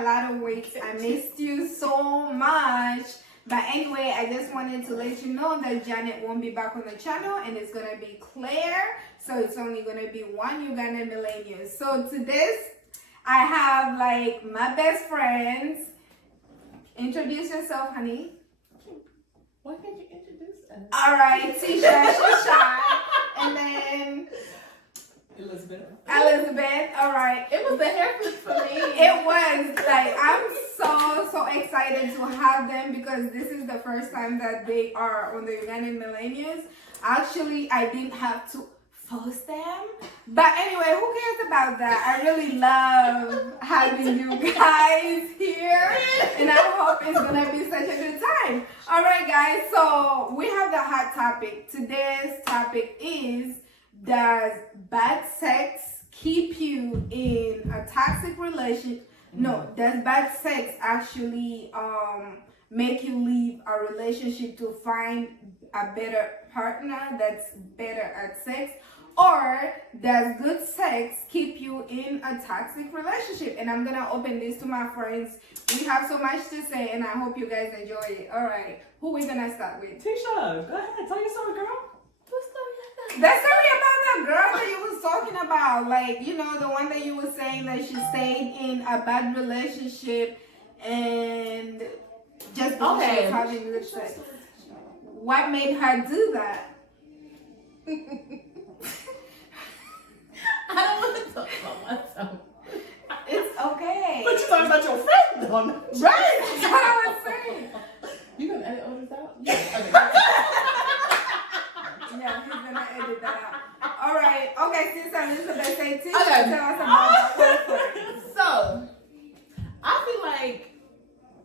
a lot of weeks. I missed you so much. But anyway, I just wanted to let you know that Janet won't be back on the channel and it's going to be Claire. So it's only going to be one Ugandan millennial. So to this, I have like my best friends. Introduce yourself, honey. Why can't you introduce us? All right, Tisha, she's shy. And then Elizabeth. All right. It was the hair flip for me. It was like, I'm so excited to have them because this is the first time that they are on the Ugandan Millennials. Actually, I didn't have to force them. But anyway, who cares about that? I really love having you guys here. And I hope it's going to be such a good time. All right, guys. So we have the hot topic. Today's topic is, does bad sex keep you in a toxic relationship? No, does bad sex actually make you leave a relationship to find a better partner that's better at sex? Or does good sex keep you in a toxic relationship? And I'm gonna open this to my friends. We have so much to say and I hope you guys enjoy it. All right, who we gonna start with? Tisha, go ahead, tell your story, girl. That story about that girl that you was talking about, like, you know, the one that you were saying that she stayed in a bad relationship and just because she was having good sex. What made her do that? I don't want to talk about myself. It's okay. But you're talking about your friend, though. Right, that's what I was saying. You gonna edit all this out? Yeah. Yeah, he's gonna edit that out. All right. Okay, Sister Elizabeth, say Tisha, Okay. tell us about that girlfriend. So, I feel like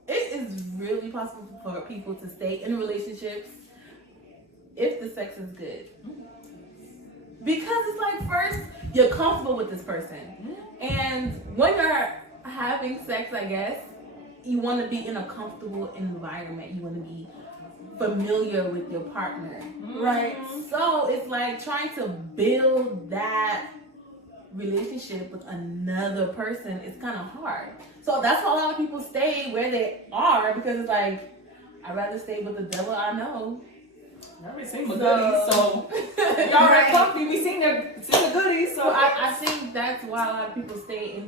it is really possible for people to stay in relationships if the sex is good. Because it's like, first, you're comfortable with this person. And when you're having sex, I guess, you want to be in a comfortable environment. You want to be familiar with your partner. Right? So it's like trying to build that relationship with another person is kind of hard. So that's why a lot of people stay where they are, because it's like, I'd rather stay with the devil I know. I've seen the goodies, so y'all are company. We seen the goodies, so I think that's why a lot of people stay in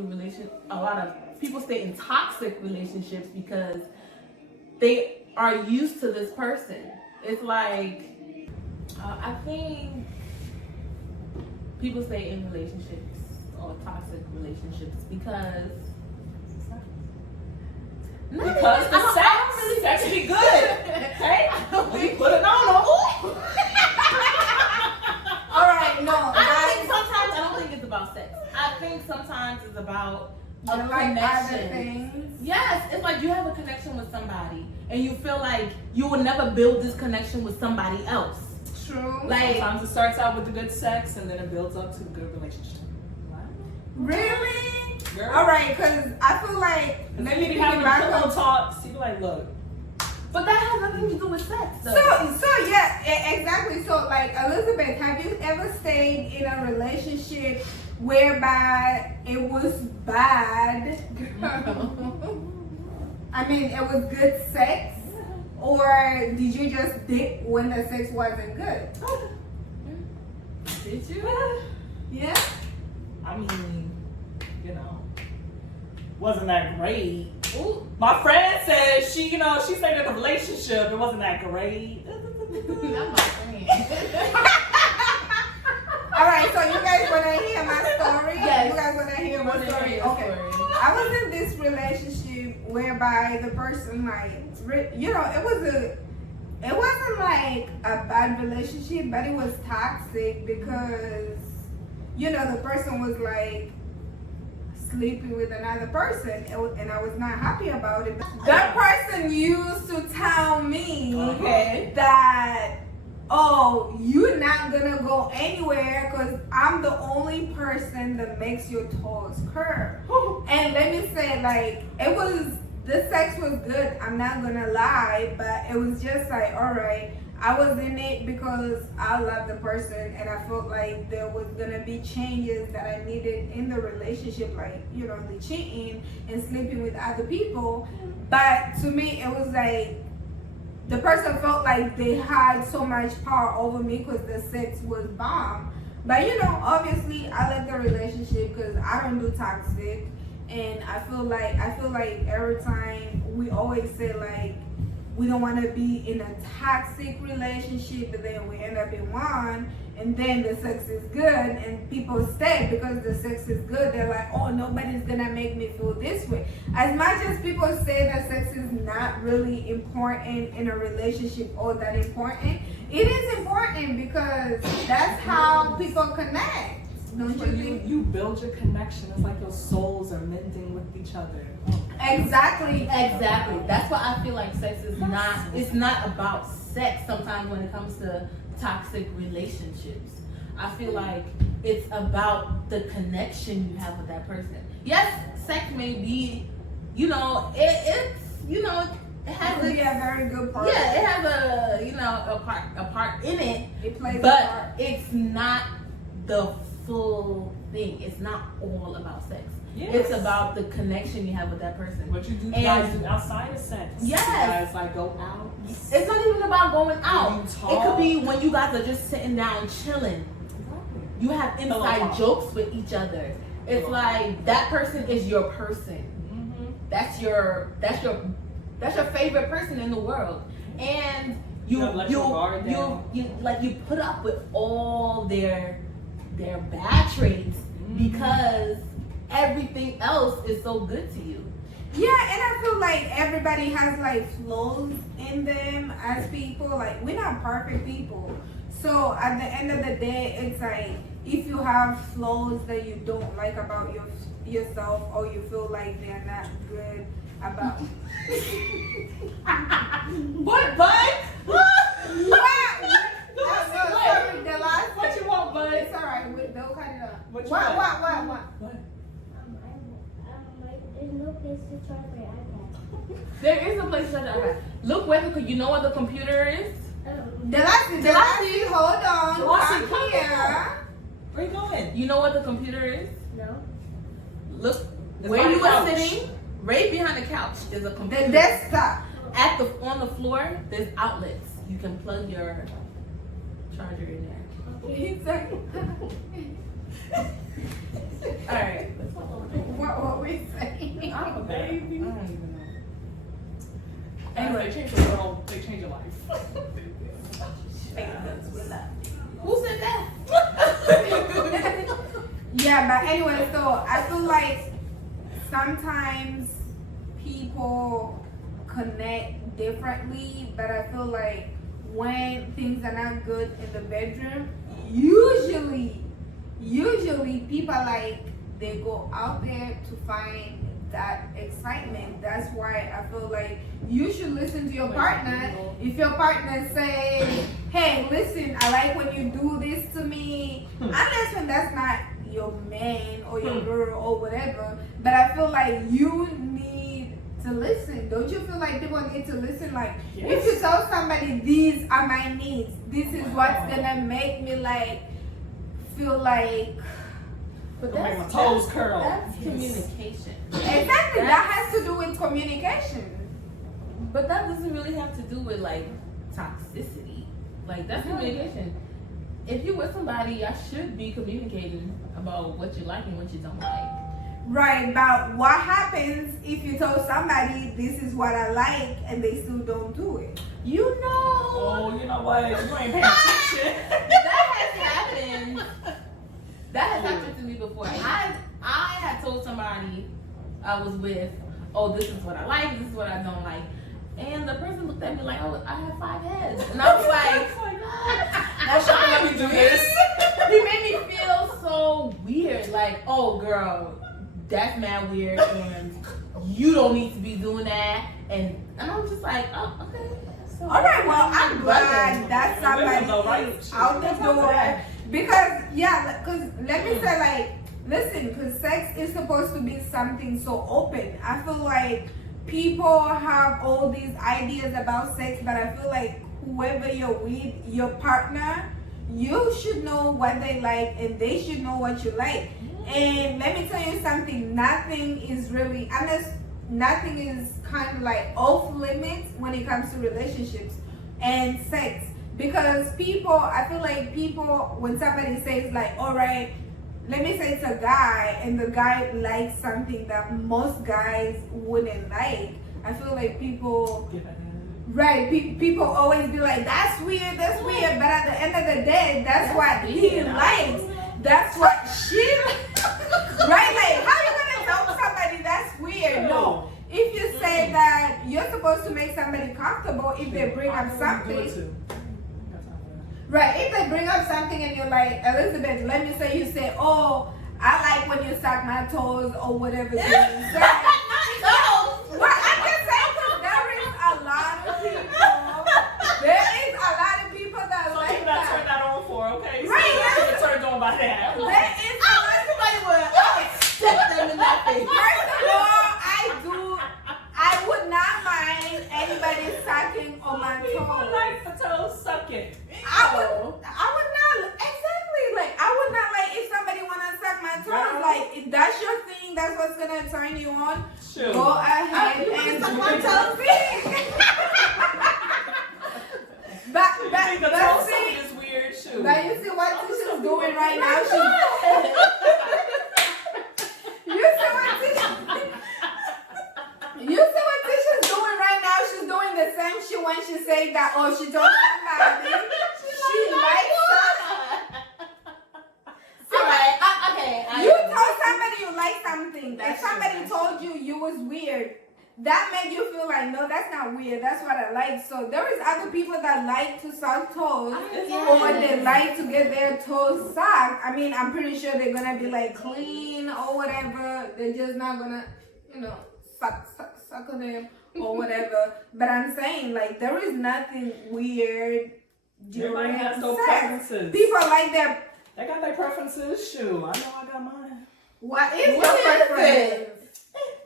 a lot of people stay in toxic relationships because they are used to this person. It's like, I think people stay in relationships or toxic relationships because the sex be good. Okay, we put it on them. All right, no. I don't think it's about sex. I think sometimes it's about a connection. Yes, it's like you have a connection with somebody and you feel like you will never build this connection with somebody else. True. Like, sometimes it starts out with the good sex and then it builds up to a good relationship. Really? Girl. All right, because I feel like maybe you having pillow talks. You be like, look. But that has nothing to do with sex. So yeah, exactly. So like, Elizabeth, have you ever stayed in a relationship whereby it was bad? I mean, it was good sex, or did you just dip when the sex wasn't good? Did you? Yeah. I mean, you know, wasn't that great. Ooh. My friend said she stayed in a relationship. It wasn't that great. Not my friend. All right, so you guys want to hear my story? Yes. You guys want to hear my story? Okay. I was in this relationship whereby the person, like, you know, it wasn't like a bad relationship, but it was toxic because, you know, the person was like sleeping with another person and I was not happy about it. That person used to tell me that, oh, you're not gonna go anywhere because I'm the only person that makes your toes curve. And let me say, like, the sex was good, I'm not gonna lie, but it was just like, all right, I was in it because I love the person and I felt like there was gonna be changes that I needed in the relationship, like, you know, the cheating and sleeping with other people. But to me, it was like the person felt like they had so much power over me because the sex was bomb. But you know, obviously, I left the relationship because I don't do toxic, and I feel like every time we always say like we don't want to be in a toxic relationship, but then we end up in one, and then the sex is good, and people stay because the sex is good. They're like, oh, nobody's gonna make me feel this way. As much as people say that sex is not really important in a relationship or that important, it is important because that's how people connect. Don't you think? You build your connection. It's like your souls are mending with each other. Exactly. That's why I feel like sex is not. It's not about sex. Sometimes when it comes to toxic relationships, I feel like it's about the connection you have with that person. Yes, sex may be, you know, it's you know. It has a very good part. Yeah, it has a part in it. It plays but a part. It's not the full thing. It's not all about sex. Yes. It's about the connection you have with that person. What you guys do outside of sex. Yes. You guys like go out. It's not even about going out. You It could be when you guys are just sitting down chilling. You have inside jokes with each other. It's like that person is your person. Mm-hmm. That's your favorite person in the world, and you put up with all their bad traits because everything else is so good to you. Yeah, and I feel like everybody has like flaws in them as people. Like, we're not perfect people. So at the end of the day, it's like if you have flaws that you don't like about yourself, or you feel like they're not good about What, bud? What? The last What you want, bud? It's alright. With no kind of What? There's no place to charge my iPad. There is a place to charge your iPad. Look where you know what the computer is. Delasi, hold on. Delasi, Come here. Where you going? You know what the computer is? No. Look It's where by you the were couch. sitting. Right behind the couch is a computer. The desktop. On the floor, there's outlets. You can plug your charger in there. He's like, All right. what we saying? I'm a baby. I don't even know. Anyway, they change the world. They change your life. Who said that? Yeah, but anyway, so I feel like sometimes people connect differently, but I feel like when things are not good in the bedroom, usually people like they go out there to find that excitement. That's why I feel like you should listen to your partner. If your partner say, hey, listen, I like when you do this to me, unless when that's not your man or your girl or whatever, but I feel like you need to listen. Don't you feel like people need to listen? Like, if you tell somebody these are my needs, this is what's gonna make me like feel like, But Make my toes curl. That's communication. exactly, that has to do with communication. But that doesn't really have to do with like toxicity. Like, that's communication. If you're with somebody, I should be communicating about what you like and what you don't like. Right, but what happens if you tell somebody this is what I like and they still don't do it? You know, Oh, you know what? You ain't paying attention. that has happened. That has happened to me before. I had told somebody I was with, oh, this is what I like, this is what I don't like. And the person looked at me like, oh, I have 5 heads. And I was like, That's not let me do this. He made me feel so weird. Like, oh, girl, that's mad weird. And you don't need to be doing that. And I was just like, oh, okay. So, All right, well, I'm glad that somebody is out the door. Because, let me say, like, listen, because sex is supposed to be something so open. I feel like people have all these ideas about sex, but I feel like whoever you're with, your partner, you should know what they like and they should know what you like. And let me tell you something, nothing is really, unless nothing is kind of like off limits when it comes to relationships and sex. Because people, I feel like people, when somebody says like, all right, let me say it's a guy and the guy likes something that most guys wouldn't like, I feel like people, right, people always be like, that's weird, but at the end of the day, that's what he likes, that's what she right, like, how you gonna tell somebody that's weird? No. If you say that you're supposed to make somebody comfortable, if they bring up something, right, if they bring up something and you're like, Elizabeth, let me say, you say, oh, I like when you suck my toes or whatever you say. Well, I'm just saying, because there is a lot of people that Some like people that turn that on for, okay? Right, Some people turned on by that. there is a lot of Somebody would step them in that face. First of all, I would not mind anybody sucking on my People toes. like the toe sucking. I would not, exactly, like, I would not like if somebody wanna suck my toes, Girl. like, if that's your thing, that's what's gonna turn you on, Sure. go ahead You wanna and suck do my your toes? thing. You think the toe but sucking see, is weird? Shoot. but you see what Tisha's doing right now, you see what Tisha's doing right now, she's doing the same shit when she said that, oh, she told somebody, she likes something. Alright, okay. You told somebody you like something. If somebody told you you was weird, that made you feel like, no, that's not weird. That's what I like. So there is other people that like to suck toes, or they like to get their toes sucked. I mean, I'm pretty sure they're gonna be like clean or whatever. They're just not gonna, suck on them or whatever. But I'm saying, like, there is nothing weird during Everybody has no sex. preferences. People like their. They got their preferences. Shoot, I know I got mine. What is your What is preference?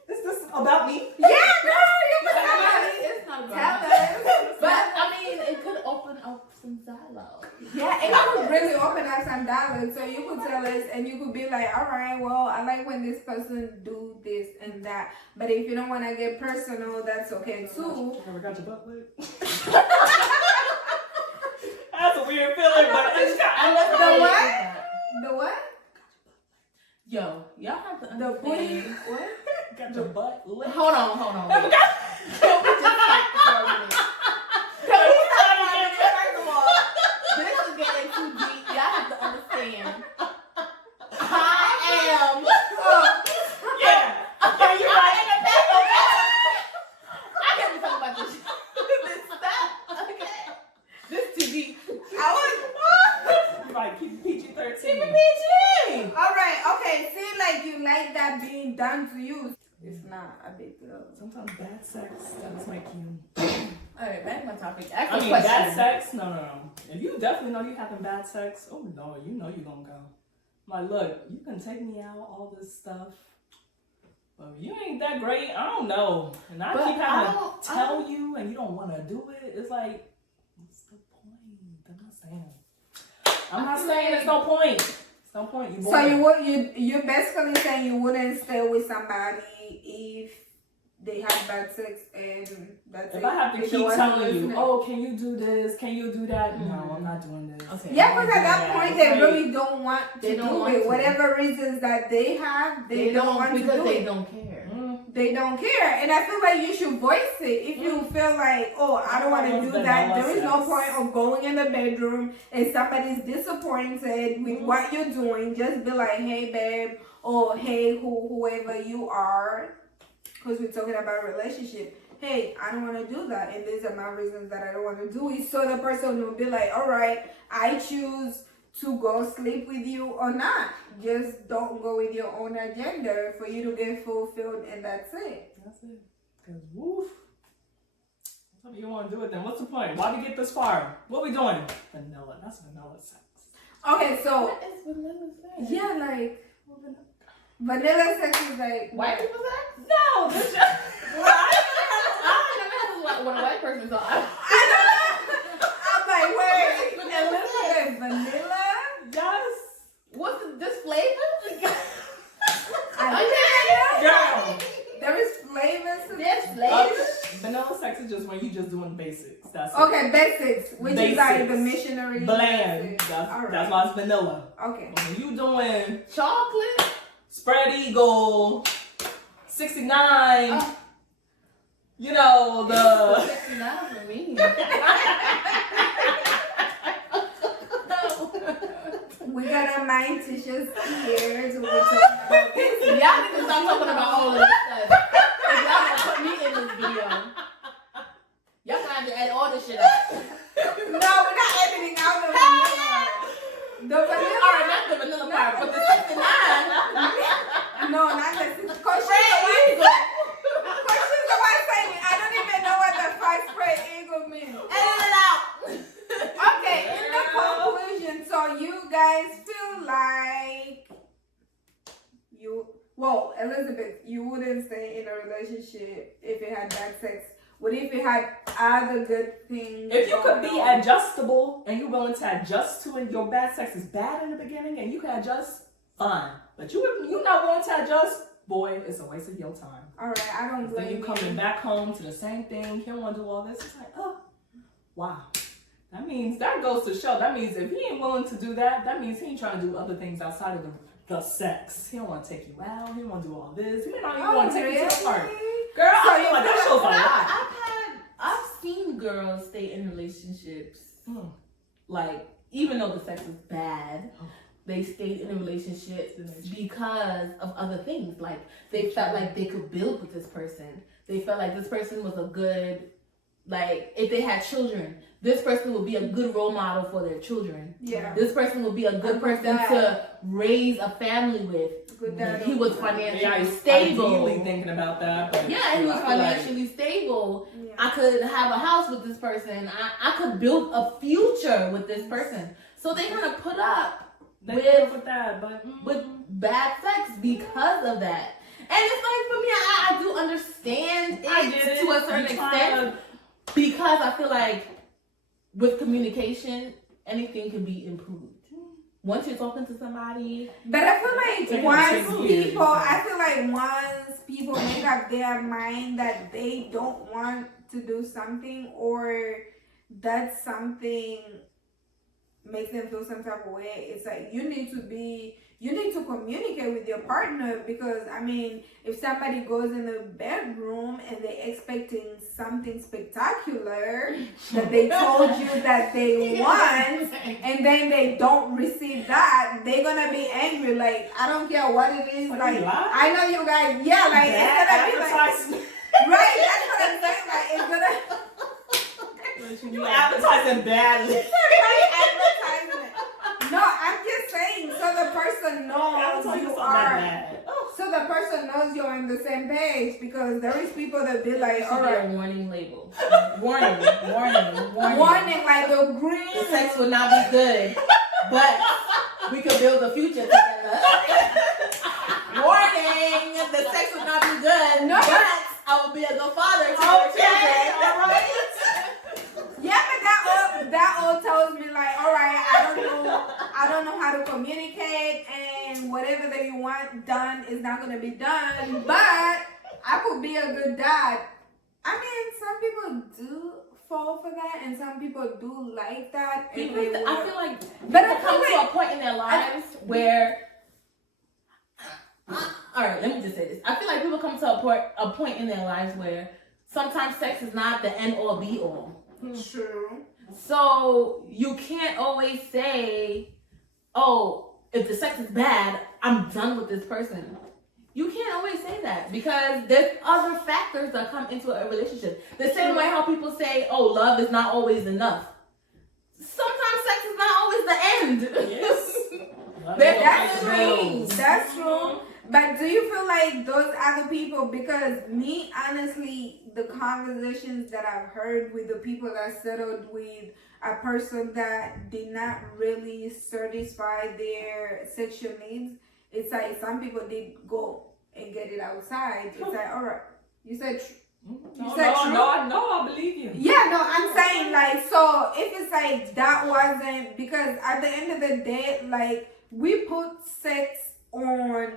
Is this about me? Yeah, girl, you can tell us. It's not Tell about us. But I mean, it could open up some dialogue. Yeah, it could really open up some dialogue. So you could tell us and you could be like, all right, well, I like when this person do this and that. But if you don't want to get personal, that's okay too. Ever got your butt lit? That's a weird feeling, but it's The what? The what? Yo, y'all have to The understand. booty. What? got your butt lit. Hold on. Can we just stop for a minute? Can we stop First of all, this is getting too deep. Y'all have to understand. I am. Yeah. Can you like I can't be talking about this. This stuff. Okay. This too deep. You like keep PG-13. All right, okay. See, like you like that being done to you. It's not a big deal. Sometimes bad sex does make you. Alright, back to my topic. Ask I a mean, question. bad sex? No. If you definitely know you having bad sex, oh no, you know you're gonna go. Like, look, you can take me out, all this stuff, but you ain't that great. I don't know. And I But keep having I to tell you, and you don't want to do it. It's like, what's the point? I'm not saying there's no point. There's no point. You So you're basically saying you wouldn't stay with somebody if they have bad sex and that's If it. I have to If they keep wasn't telling you, listening. oh, can you do this? Can you do that? No, I'm not doing this. Okay. Yeah, because at that point they Right. really don't want to They don't do want it. to. Whatever reasons that they have, they don't want to because do they it. don't care. They don't care, and I feel like you should voice it. If you feel like, oh, I don't want to do that, there is no point of going in the bedroom and somebody's disappointed with what you're doing. Just be like, hey, babe, or hey, whoever you are, because we're talking about relationship. Hey, I don't want to do that, and these are my reasons that I don't want to do it. So the person will be like, all right, I choose to go sleep with you or not. Just don't go with your own agenda for you to get fulfilled, and that's it. That's it. Because, woof. Tell me you want to do it then. What's the point? Why we get this far? What we doing? Vanilla. That's vanilla sex. Okay, so What is vanilla sex? yeah, like vanilla sex is like White people sex? No, this just. I never had what a white person thought. I Vanilla sex is just when you just doing basics. That's it. Okay, basics, which is like the Basics. missionary. Bland. basics. That's, All right. that's why it's vanilla. Okay. When you doing Chocolate. spread eagle, 69, Oh. you know, the 69 for me. We got a mind tissues here to be talking about this. Y'all need to stop talking about all of this stuff. If y'all gonna put me in this video, y'all gonna have to edit all this shit out. No, we're not editing out the vanilla. The vanilla. Alright, not the vanilla part, but the 69. No, not the. Cause she's the one saying it. I don't even know what the five spread eagle means. Edit it out. Okay, in the conclusion, so you guys feel like well, Elizabeth, you wouldn't stay in a relationship if it had bad sex. What if it had other good things? if you could be going on? adjustable and you're willing to adjust to it, your bad sex is bad in the beginning and you can adjust, fine. But you're not willing to adjust, boy, it's a waste of your time. Alright, I don't Then blame you coming back home to the same thing, you don't want to do all this. It's like, oh, wow. That goes to show. That means if he ain't willing to do that, that means he ain't trying to do other things outside of the sex. He don't want to take you out. He don't want to do all this. He may not even want to take you to the park. Girl, So I feel like that shows a lot. I've seen girls stay in relationships, like, even though the sex is bad, they stayed in a relationship because of other things. Like, they felt like they could build with this person. They felt like this person was a good, like, if they had children, this person would be a good role model for their children. Yeah. This person would be a good person to raise a family with. Good dad. He was financially Yeah, stable. ideally thinking about that. But Yeah, he was I feel like- financially stable. Yeah. I could have a house with this person. I could build a future with this person. So they kind of put up They with- put up with that, but with bad sex because of that. And it's like, for me, I do understand I get it to a certain You trying extent because I feel like with communication, anything can be improved. Once you're talking to somebody, But I feel Take like it once take years. once people make up their mind that they don't want to do something or that something makes them feel some type of way, it's like you need to communicate with your partner, because I mean, if somebody goes in the bedroom and they're expecting something spectacular that they told you that they want, and then they don't receive that, they're gonna be angry. Like, I don't care what it is. What, Like, you lie? I know you guys. Yeah, like bad it's gonna be like advertisement. right. That's what I'm saying. Like, it's gonna. You advertising badly. Right, advertisement. No, I'm just saying, so the person knows Advertising you something are. bad. So the person knows you're on the same page, because there is people that be like, should all be a right, warning label. warning. warning, like the green. The sex would not be good, but we could build a future together. Warning, the sex would not be good, No. but I will be a good father to your children. all right. Yeah, but that all tells me like, all right, I don't know how to communicate, and whatever that you want done is not gonna be done. But I could be a good dad. I mean, some people do fall for that, and some people do like that. And People, they I will- feel like But people I feel come to like- a point in their lives where. All right, let me just say this. I feel like people come to a point in their lives where sometimes sex is not the end all be all. True. So you can't always say, oh, if the sex is bad, I'm done with this person. You can't always say that, because there's other factors that come into a relationship. The same way how people say, oh, love is not always enough. Sometimes sex is not always the end. Yes. That's true. That's true. But do you feel like those other people, because me, honestly, the conversations that I've heard with the people that settled with a person that did not really satisfy their sexual needs, it's like some people did go and get it outside. It's like, all right, you said No, said true? I believe you. yeah, no, I'm saying like, so if it's like that wasn't, because at the end of the day, like, we put sex on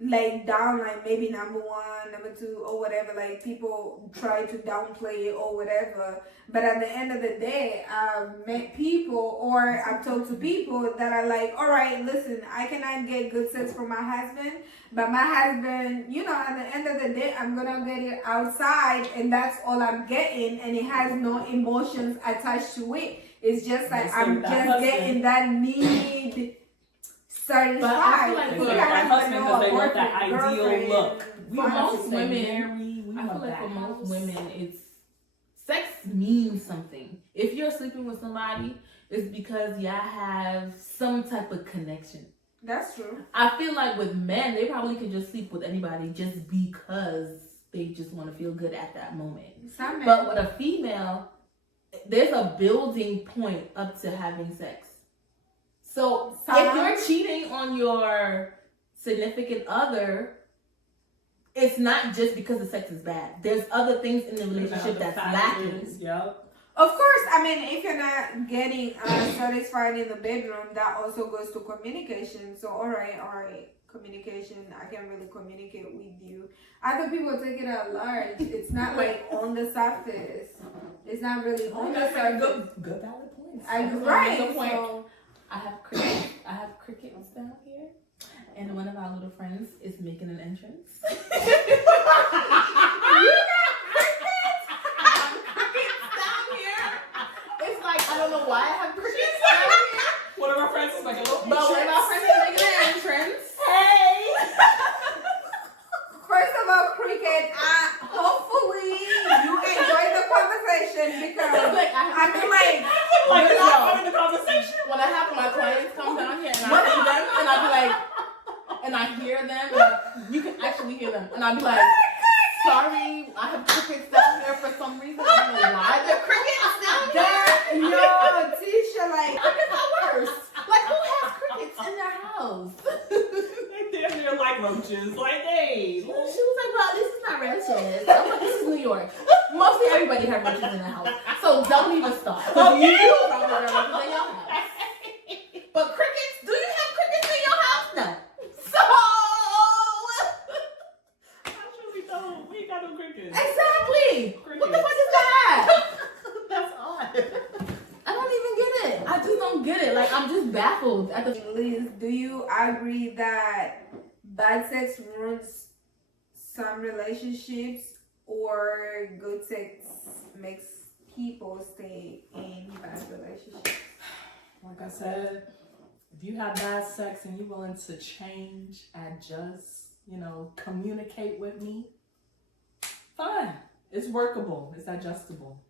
like down, like maybe number one, number two, or whatever. Like people try to downplay it or whatever. But at the end of the day, I've met people or I've talked to people that are like, all right, listen, I cannot get good sex from my husband, but my husband, you know, at the end of the day, I'm gonna get it outside, and that's all I'm getting, and it has no emotions attached to it. It's just like I'm just getting that need satisfied. But I feel like They for say that that husband because they want boyfriend, that ideal girlfriend, look. We For want most to stay women, married. We I feel want like that for most house. women, it's sex means something. If you're sleeping with somebody, it's because y'all have some type of connection. That's true. I feel like with men, they probably could just sleep with anybody just because they just want to feel good at that moment. Some men. But with a female, there's a building point up to having sex. So if you're cheating on your significant other, it's not just because the sex is bad. There's other things in the relationship that's lacking. Yep. Of course, I mean, if you're not getting satisfied in the bedroom, that also goes to communication. So, all right, communication. I can really communicate with you. Other people take it at large. It's not like on the surface. It's not really on the surface. Good valid points. Right. Good point. So, I have crickets down here, and one of our little friends is making an entrance. I don't know why I have crickets down here. One of our friends is like a little But one of our friends is making an entrance. Hey! first of all, cricket, hopefully you enjoyed the conversation because Like, I feel like Like, Yo. it's not part of the conversation. when I have my clients come down here and I see them and I be like, and I hear them, and you can actually hear them, and I be like, sorry, I have crickets down here for some reason. I don't know why there are crickets down here. yo, Tisha, like, Crickets are worse. Like, who has crickets in their house? Like, damn near like roaches. Like, hey. She was like, well, this is not roaches. I'm like, this is New York. Mostly everybody has roaches in their house. So don't even start. Okay. You probably have roaches in your house. But crickets, do you have crickets in your house? No. So, I sure we don't. We ain't got no crickets. exactly. Crickets. What the fuck is that? That's odd. I don't even get it. I just don't get it. Like, I'm just baffled at the. Liz, do you agree that bad sex ruins some relationships or good sex makes people stay in bad relationships? Like I said, if you have bad sex and you're willing to change, adjust, communicate with me, fine. It's workable. It's adjustable.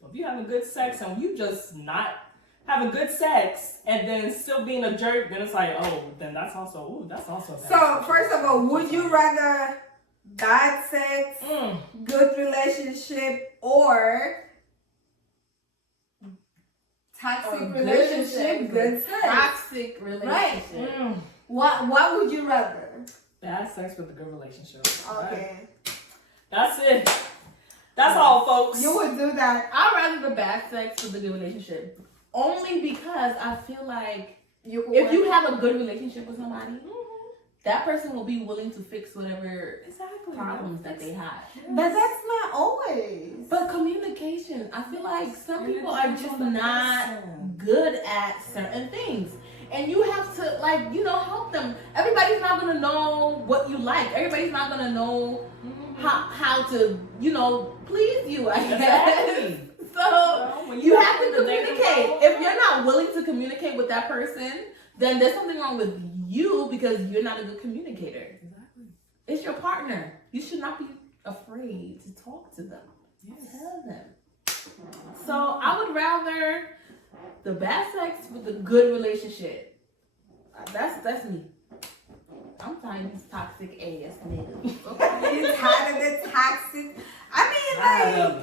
But if you having good sex and you just not having good sex and then still being a jerk, then it's like, oh, then that's also bad. So, first of all, would you rather bad sex, good relationship, or toxic relationship, good sex? Toxic relationship. Right. What would you rather? Bad sex with a good relationship. Okay. That's it. That's all, folks. You would do that. I'd rather the bad sex with a good relationship. Only because I feel like if you have a good relationship with somebody, that person will be willing to fix whatever problems that they have. But that's not always. But communication, I feel like some people are just not good at certain things. And you have to, help them. Everybody's not going to know what you like. Everybody's not going to know how to, please you, I guess. Exactly. So you have to communicate. If you're not willing to communicate with that person, then there's something wrong with you because you're not a good communicator. Exactly. It's your partner. You should not be afraid to talk to them. Yes. Tell them. So I would rather the bad sex with a good relationship. That's me. I'm tired of these toxic ass niggas. Okay? You're tired of the toxic. I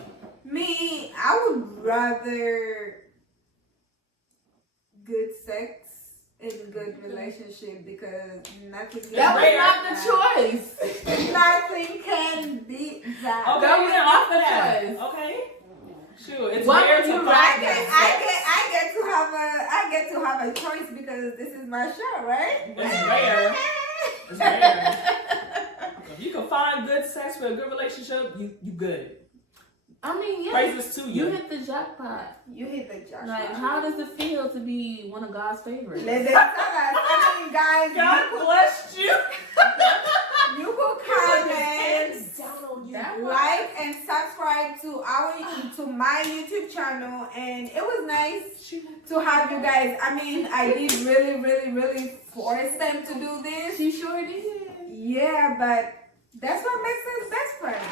mean, me, I would rather good sex and good relationship because nothing. That was not the choice. Nothing can beat that. Okay, That was then not off the of that. choice. Okay. Sure. It's What rare would to you find rather? I get to have a choice because this is my show, right? It's rare. It's rare. If you can find good sex for a good relationship, you good. I mean, yeah. Praises to You you. hit the jackpot. You hit the jackpot. Like, how does it feel to be one of God's favorites? Listen, tell us. I mean, guys, God bless you. you could comment, That was- like, and subscribe to my YouTube channel. And it was nice to have you guys. I mean, I did really force them to do this. She sure did. Yeah, but that's what makes us best friends.